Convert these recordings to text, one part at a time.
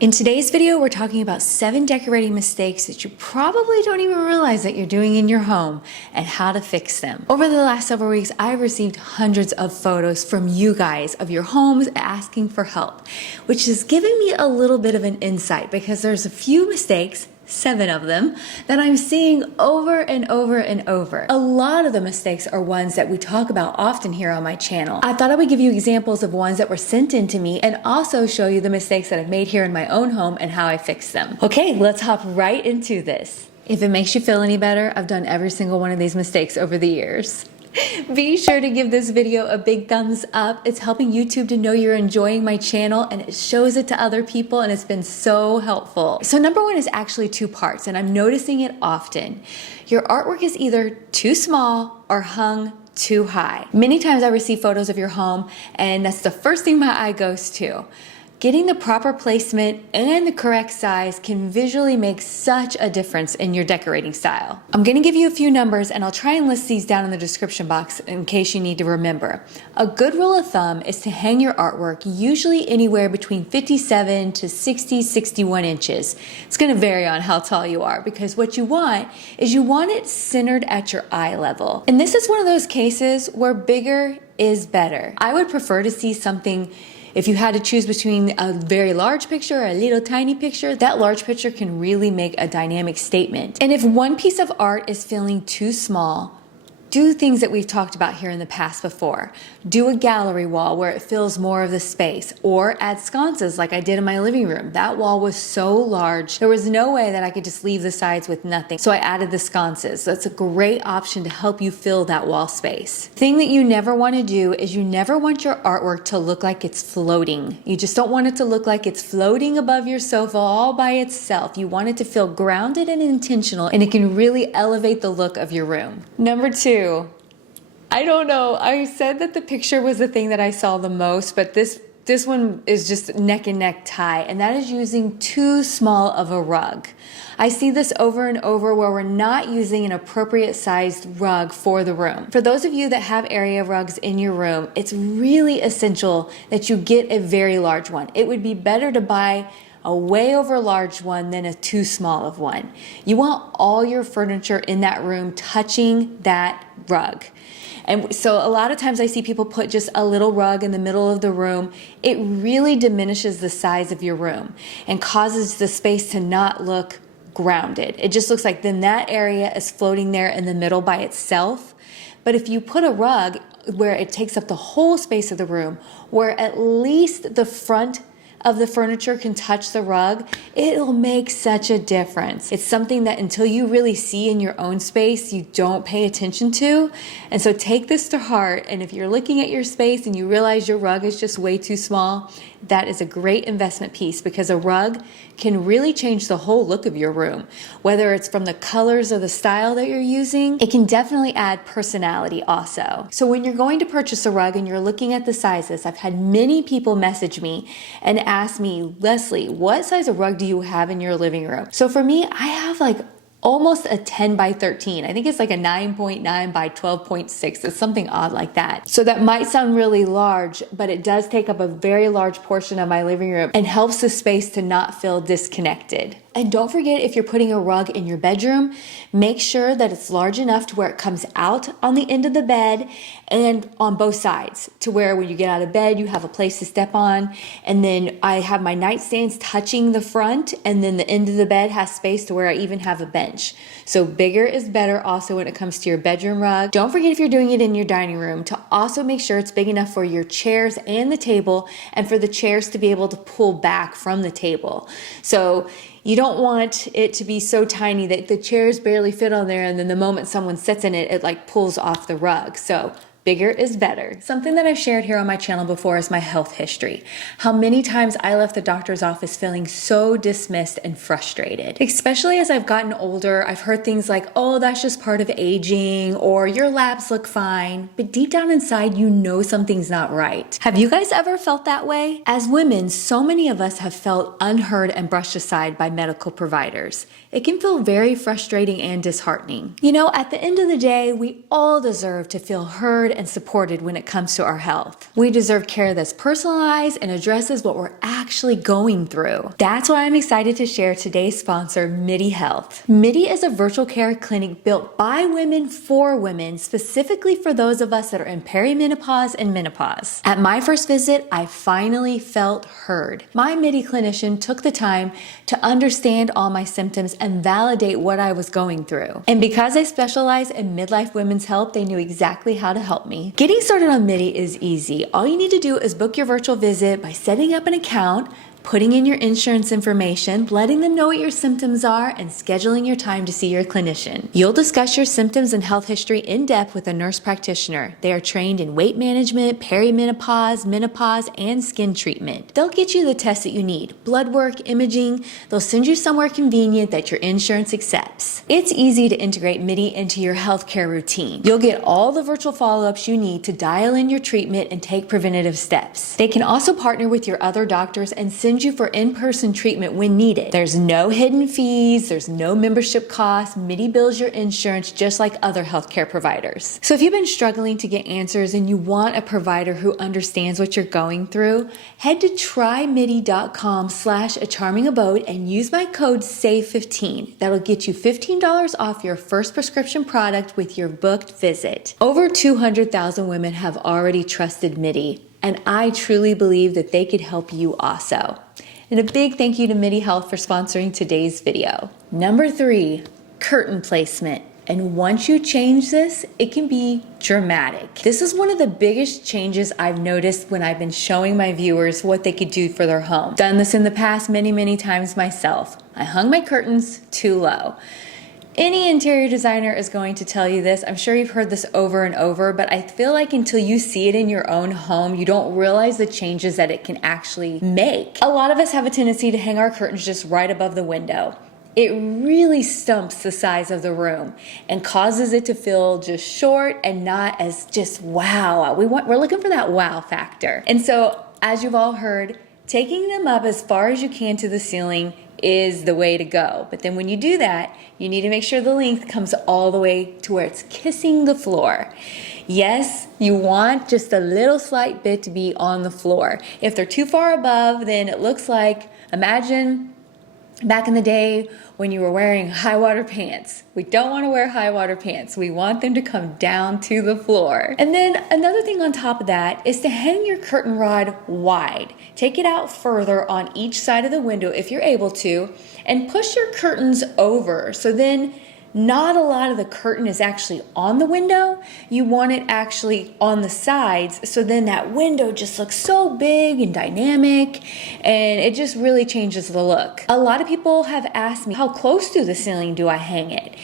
In today's video, we're talking about 7 decorating mistakes that you probably don't even realize that you're doing in your home and how to fix them. Over the last several weeks, I've received hundreds of photos from you guys of your homes asking for help, which is giving me a little bit of an insight because there's a few mistakes, 7 of them, that I'm seeing over and over and over. A lot of the mistakes are ones that we talk about often here on my channel. I thought I would give you examples of ones that were sent in to me and also show you the mistakes that I've made here in my own home and how I fixed them. Okay, let's hop right into this. If it makes you feel any better, I've done every single one of these mistakes over the years. Be sure to give this video a big thumbs up. It's helping YouTube to know you're enjoying my channel and it shows it to other people and it's been so helpful. So number 1 is actually 2 parts and I'm noticing it often. Your artwork is either too small or hung too high. Many times I receive photos of your home and that's the first thing my eye goes to. Getting the proper placement and the correct size can visually make such a difference in your decorating style. I'm gonna give you a few numbers and I'll try and list these down in the description box in case you need to remember. A good rule of thumb is to hang your artwork usually anywhere between 57 to 60, 61 inches. It's gonna vary on how tall you are because what you want is you want it centered at your eye level. And this is one of those cases where bigger is better. I would prefer to see something. If you had to choose between a very large picture or a little tiny picture, that large picture can really make a dynamic statement. And if one piece of art is feeling too small, do things that we've talked about here in the past before. Do a gallery wall where it fills more of the space, or add sconces like I did in my living room. That wall was so large, there was no way that I could just leave the sides with nothing. So I added the sconces. So it's a great option to help you fill that wall space. Thing that you never want to do is you never want your artwork to look like it's floating. You just don't want it to look like it's floating above your sofa all by itself. You want it to feel grounded and intentional, and it can really elevate the look of your room. Number 2. I don't know. I said that the picture was the thing that I saw the most, but this one is just neck and neck tie, and that is using too small of a rug. I see this over and over where we're not using an appropriate sized rug for the room. For those of you that have area rugs in your room, it's really essential that you get a very large one. It would be better to buy a way over large one than a too small of one. You want all your furniture in that room touching that rug. And so a lot of times I see people put just a little rug in the middle of the room. It really diminishes the size of your room and causes the space to not look grounded. It just looks like then that area is floating there in the middle by itself. But if you put a rug where it takes up the whole space of the room, where at least the front of the furniture can touch the rug, it'll make such a difference. It's something that until you really see in your own space, you don't pay attention to. And so take this to heart. And if you're looking at your space and you realize your rug is just way too small, that is a great investment piece because a rug can really change the whole look of your room. Whether it's from the colors or the style that you're using, it can definitely add personality also. So when you're going to purchase a rug and you're looking at the sizes, I've had many people message me and ask me, Leslie, what size of rug do you have in your living room? So for me, I have like almost a 10 by 13. I think it's like a 9.9 by 12.6. It's something odd like that. So that might sound really large, but it does take up a very large portion of my living room and helps the space to not feel disconnected. And don't forget, if you're putting a rug in your bedroom, make sure that it's large enough to where it comes out on the end of the bed and on both sides, to where when you get out of bed, you have a place to step on. And then I have my nightstands touching the front, and then the end of the bed has space to where I even have a bench. So bigger is better also when it comes to your bedroom rug. Don't forget, if you're doing it in your dining room, to also make sure it's big enough for your chairs and the table, and for the chairs to be able to pull back from the table. So you don't want it to be so tiny that the chairs barely fit on there, and then the moment someone sits in it, it like pulls off the rug. So bigger is better. Something that I've shared here on my channel before is my health history. How many times I left the doctor's office feeling so dismissed and frustrated. Especially as I've gotten older, I've heard things like, oh, that's just part of aging, or your labs look fine. But deep down inside, you know something's not right. Have you guys ever felt that way? As women, so many of us have felt unheard and brushed aside by medical providers. It can feel very frustrating and disheartening. You know, at the end of the day, we all deserve to feel heard heard and supported when it comes to our health. We deserve care that's personalized and addresses what we're actually going through. That's why I'm excited to share today's sponsor, Midi Health. Midi is a virtual care clinic built by women for women, specifically for those of us that are in perimenopause and menopause. At my first visit, I finally felt heard. My Midi clinician took the time to understand all my symptoms and validate what I was going through. And because I specialize in midlife women's health, they knew exactly how to help me. Getting started on Midi is easy. All you need to do is book your virtual visit by setting up an account, putting in your insurance information, letting them know what your symptoms are, and scheduling your time to see your clinician. You'll discuss your symptoms and health history in depth with a nurse practitioner. They are trained in weight management, perimenopause, menopause, and skin treatment. They'll get you the tests that you need, blood work, imaging. They'll send you somewhere convenient that your insurance accepts. It's easy to integrate Midi into your healthcare routine. You'll get all the virtual follow-ups you need to dial in your treatment and take preventative steps. They can also partner with your other doctors and send you for in-person treatment when needed. There's no hidden fees, there's no membership costs. Midi bills your insurance just like other healthcare providers. So if you've been struggling to get answers and you want a provider who understands what you're going through, head to trymidi.com/acharmingabode and use my code SAVE15. That'll get you $15 off your first prescription product with your booked visit. Over 200,000 women have already trusted Midi, and I truly believe that they could help you also. And a big thank you to Midi Health for sponsoring today's video. Number 3, curtain placement. And once you change this, it can be dramatic. This is one of the biggest changes I've noticed when I've been showing my viewers what they could do for their home. Done this in the past many times myself. I hung my curtains too low. Any interior designer is going to tell you this. I'm sure you've heard this over and over, but I feel like until you see it in your own home, you don't realize the changes that it can actually make. A lot of us have a tendency to hang our curtains just right above the window. It really stumps the size of the room and causes it to feel just short and not as just wow. We're looking for that wow factor. And so, as you've all heard, taking them up as far as you can to the ceiling is the way to go. But then when you do that, you need to make sure the length comes all the way to where it's kissing the floor. Yes, you want just a little slight bit to be on the floor. If they're too far above, then it looks like, imagine back in the day when you were wearing high water pants. We don't want to wear high water pants. We want them to come down to the floor. And then another thing on top of that is to hang your curtain rod wide. Take it out further on each side of the window if you're able to, and push your curtains over. So then not a lot of the curtain is actually on the window. You want it actually on the sides, so then that window just looks so big and dynamic, and it just really changes the look. A lot of people have asked me, how close to the ceiling do I hang it?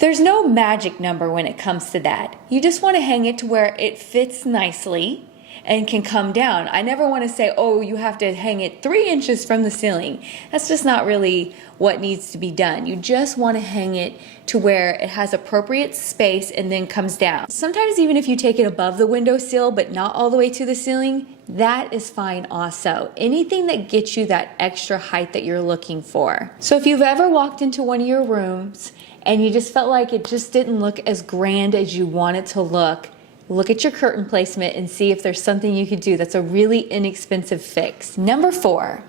There's no magic number when it comes to that. You just want to hang it to where it fits nicely and can come down. I never want to say, oh, you have to hang it 3 inches from the ceiling. That's just not really what needs to be done. You just want to hang it to where it has appropriate space and then comes down. Sometimes even if you take it above the windowsill but not all the way to the ceiling, that is fine also. Anything that gets you that extra height that you're looking for. So if you've ever walked into one of your rooms and you just felt like it just didn't look as grand as you want it to look at your curtain placement and see if there's something you could do that's a really inexpensive fix. Number 4,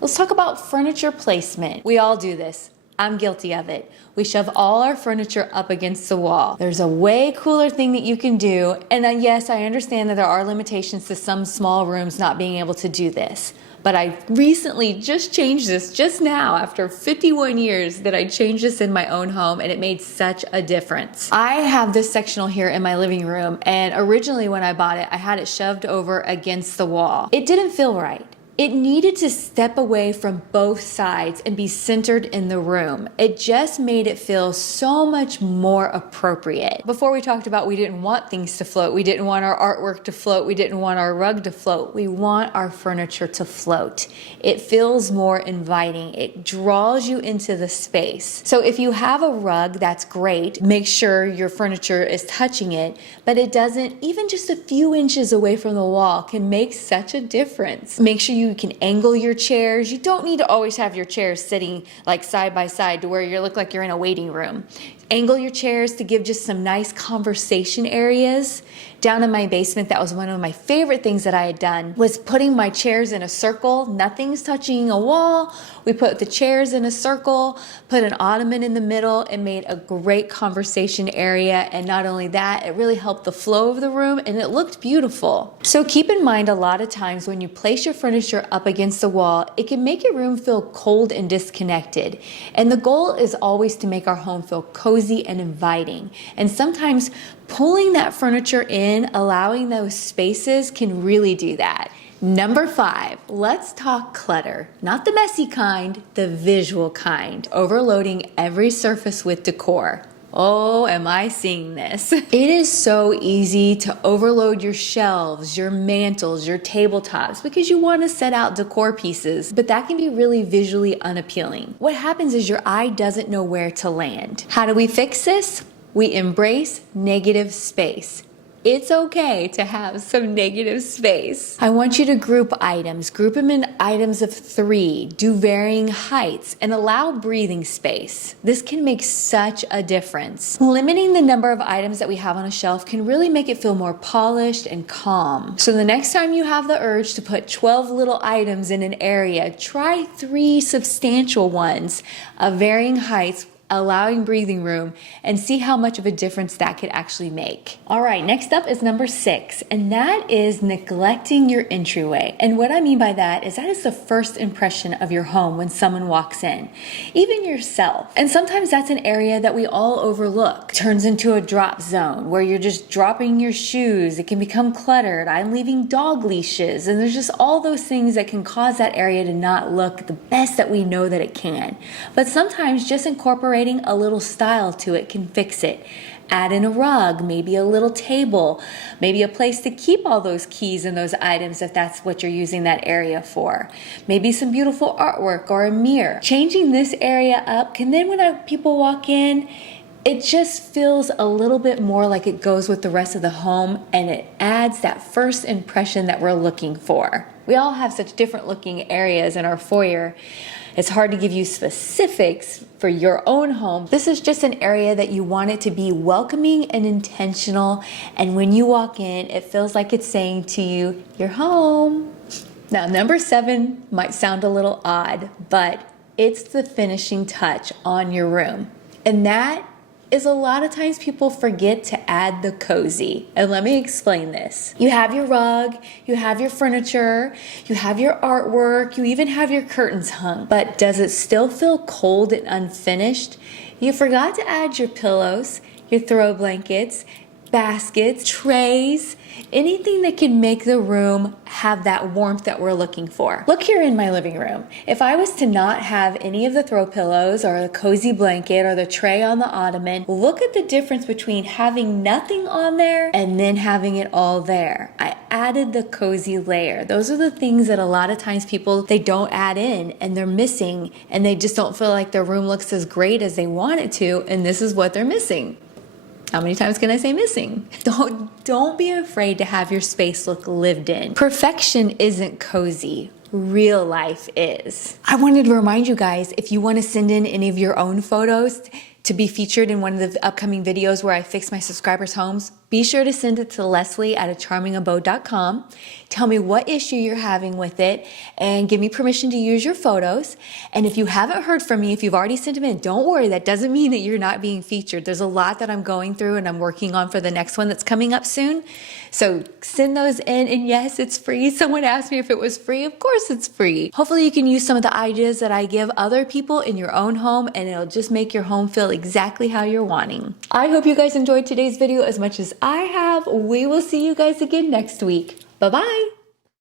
let's talk about furniture placement. We all do this. I'm guilty of it. We shove all our furniture up against the wall. There's a way cooler thing that you can do, and yes, I understand that there are limitations to some small rooms not being able to do this. But I recently just changed this just now after 51 years that I changed this in my own home, and it made such a difference. I have this sectional here in my living room, and originally when I bought it, I had it shoved over against the wall. It didn't feel right. It needed to step away from both sides and be centered in the room. It just made it feel so much more appropriate. Before we talked about we didn't want things to float. We didn't want our artwork to float. We didn't want our rug to float. We want our furniture to float. It feels more inviting. It draws you into the space. So if you have a rug, that's great. Make sure your furniture is touching it, but it doesn't, even just a few inches away from the wall can make such a difference. Make sure you You can angle your chairs. You don't need to always have your chairs sitting like side by side to where you look like you're in a waiting room. Angle your chairs to give just some nice conversation areas. Down in my basement, that was one of my favorite things that I had done, was putting my chairs in a circle. Nothing's touching a wall. We put the chairs in a circle, put an ottoman in the middle. It made a great conversation area. And not only that, it really helped the flow of the room and it looked beautiful. So keep in mind, a lot of times when you place your furniture up against the wall, it can make your room feel cold and disconnected. And the goal is always to make our home feel cozy and inviting. And sometimes pulling that furniture in, allowing those spaces, can really do that. Number 5, let's talk clutter. Not the messy kind, the visual kind. Overloading every surface with decor. Oh, am I seeing this? It is so easy to overload your shelves, your mantles, your tabletops because you want to set out decor pieces, but that can be really visually unappealing. What happens is your eye doesn't know where to land. How do we fix this? We embrace negative space. It's okay to have some negative space. I want you to group items. Group them in items of 3. Do varying heights and allow breathing space. This can make such a difference. Limiting the number of items that we have on a shelf can really make it feel more polished and calm. So the next time you have the urge to put 12 little items in an area, try 3 substantial ones of varying heights, allowing breathing room, and see how much of a difference that could actually make. All right, next up is number 6, and that is neglecting your entryway. And what I mean by that is the first impression of your home when someone walks in, even yourself. And sometimes that's an area that we all overlook. It turns into a drop zone where you're just dropping your shoes. It can become cluttered. I'm leaving dog leashes, and there's just all those things that can cause that area to not look the best that we know that it can. But sometimes just incorporating a little style to it can fix it. Add in a rug, maybe a little table, maybe a place to keep all those keys and those items if that's what you're using that area for. Maybe some beautiful artwork or a mirror. Changing this area up can then, when people walk in, it just feels a little bit more like it goes with the rest of the home, and it adds that first impression that we're looking for. We all have such different looking areas in our foyer. It's hard to give you specifics for your own home. This is just an area that you want it to be welcoming and intentional. And when you walk in, it feels like it's saying to you, you're home. Now, number 7 might sound a little odd, but it's the finishing touch on your room. And that is a lot of times people forget to add the cozy. And let me explain this. You have your rug, you have your furniture, you have your artwork, you even have your curtains hung. But does it still feel cold and unfinished? You forgot to add your pillows, your throw blankets, baskets, trays, anything that can make the room have that warmth that we're looking for. Look here in my living room. If I was to not have any of the throw pillows or the cozy blanket or the tray on the ottoman, look at the difference between having nothing on there and then having it all there. I added the cozy layer. Those are the things that a lot of times people, they don't add in and they're missing, and they just don't feel like their room looks as great as they want it to, and this is what they're missing. How many times can I say missing? Don't be afraid to have your space look lived in. Perfection isn't cozy. Real life is. I wanted to remind you guys, if you want to send in any of your own photos to be featured in one of the upcoming videos where I fix my subscribers' homes, be sure to send it to Leslie@acharmingabode.com. Tell me what issue you're having with it and give me permission to use your photos. And if you haven't heard from me, if you've already sent them in, don't worry, that doesn't mean that you're not being featured. There's a lot that I'm going through and I'm working on for the next one that's coming up soon. So send those in, and yes, it's free. Someone asked me if it was free. Of course it's free. Hopefully you can use some of the ideas that I give other people in your own home, and it'll just make your home feel exactly how you're wanting. I hope you guys enjoyed today's video as much as I have. We will see you guys again next week. Bye-bye.